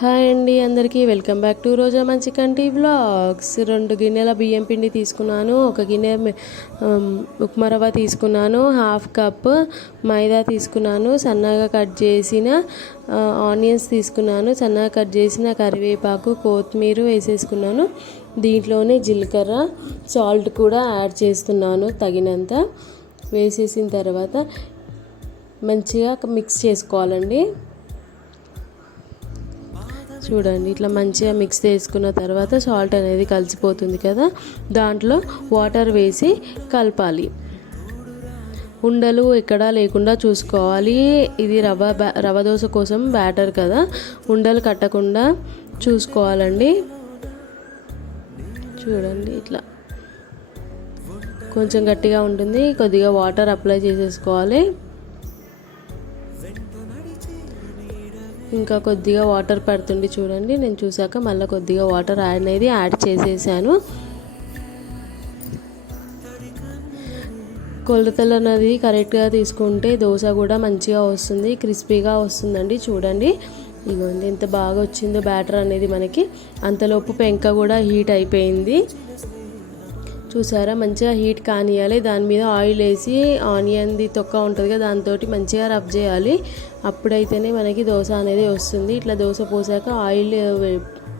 Hi అండి అందరికీ welcome back to రోజా మంచి కంటి వ్లాగ్స్. 2 గిన్నెల బియ్యం పిండి తీసుకున్నాను, 1 గిన్నె ఉప్మా రవ్వ తీసుకున్నాను, 1/2 కప్ మైదా తీసుకున్నాను, సన్నగా కట్ చేసిన ఆనియన్స్ తీసుకున్నాను, సన్నగా కట్ చేసిన కరివేపాకు, కొత్తిమీర వేసేసుకున్నాను. దీంట్లోనే జీలకర్ర, సాల్ట్ కూడా యాడ్ చేస్తున్నాను తగినంత. వేసేసిన తర్వాత మంచిగా మిక్స్ చేసుకోవాలండి. చూడండి, ఇట్లా మంచిగా మిక్స్ చేసుకున్న తర్వాత సాల్ట్ అనేది కలిసిపోతుంది కదా, దాంట్లో వాటర్ వేసి కలపాలి. ఉండలు ఎక్కడా లేకుండా చూసుకోవాలి. ఇది రవ్వ దోశ కోసం బ్యాటర్ కదా, ఉండలు కట్టకుండా చూసుకోవాలండి. చూడండి, ఇట్లా కొంచెం గట్టిగా ఉంటుంది, కొద్దిగా వాటర్ అప్లై చేసేసుకోవాలి. ఇంకా కొద్దిగా వాటర్ పడుతుంది చూడండి. నేను చూసాక మళ్ళీ కొద్దిగా వాటర్ యాడ్ చేసేసాను. కొలతలు అనేది కరెక్ట్గా తీసుకుంటే దోశ కూడా మంచిగా వస్తుంది, క్రిస్పీగా వస్తుందండి. చూడండి, ఇదిగోండి ఎంత బాగా వచ్చిందో బ్యాటర్ అనేది మనకి. అంతలోపు పెంక కూడా హీట్ అయిపోయింది. చూసారా, మంచిగా హీట్ కానియాలి. దాని మీద ఆయిల్ వేసి ఆనియన్ది తొక్క ఉంటుంది కదా, దాంతో మంచిగా రబ్ చేయాలి. అప్పుడైతేనే మనకి దోశ అనేది వస్తుంది. ఇట్లా దోశ పోసాక ఆయిల్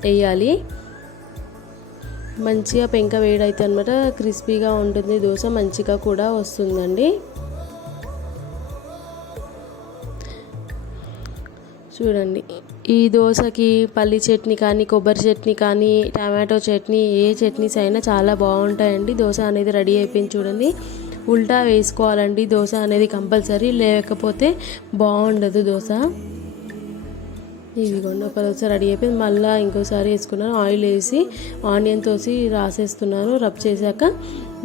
వేయాలి. మంచిగా పెంక వేడైతే అనమాట క్రిస్పీగా ఉంటుంది దోశ, మంచిగా కూడా వస్తుందండి. చూడండి, ఈ దోశకి పల్లి చట్నీ కానీ, కొబ్బరి చట్నీ కానీ, టమాటో చట్నీ, ఏ చట్నీస్ అయినా చాలా బాగుంటాయండి. దోశ అనేది రెడీ అయిపోయింది చూడండి. ఉల్టా వేసుకోవాలండి దోశ అనేది కంపల్సరీ, లేకపోతే బాగుండదు దోశ. ఇదిగోండి, ఒక దోశ రెడీ అయిపోయింది. మళ్ళీ ఇంకోసారి వేసుకున్నాను. ఆయిల్ వేసి ఆనియన్ తోసి రాసేస్తున్నాను. రబ్ చేశాక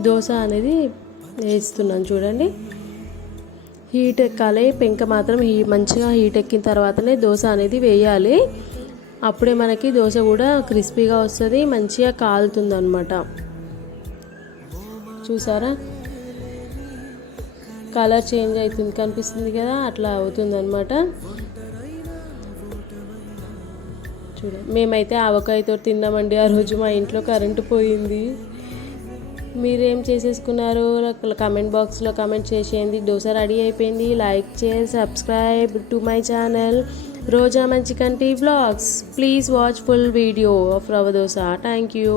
దోశ అనేది వేస్తున్నాను. చూడండి, హీట్ ఎక్కాలి. పెంక మాత్రం మంచిగా హీట్ ఎక్కిన తర్వాతనే దోశ అనేది వేయాలి. అప్పుడే మనకి దోశ కూడా క్రిస్పీగా వస్తుంది, మంచిగా కాలుతుంది అన్నమాట. చూసారా, కలర్ చేంజ్ అవుతుంది, కనిపిస్తుంది కదా, అట్లా అవుతుంది అన్నమాట. చూడండి, మేమైతే ఆవకాయతో తిన్నామండి ఆ రోజు. మా ఇంట్లో కరెంటు పోయింది. మీరేం చేసేసుకున్నారు కామెంట్ బాక్స్లో కామెంట్ చేసేయండి. దోశ రెడీ అయిపోయింది. లైక్ చేసి సబ్స్క్రైబ్ టు మై ఛానల్ రోజా మంచి కంటి vlogs. Please watch full video of rava dosa. Thank you.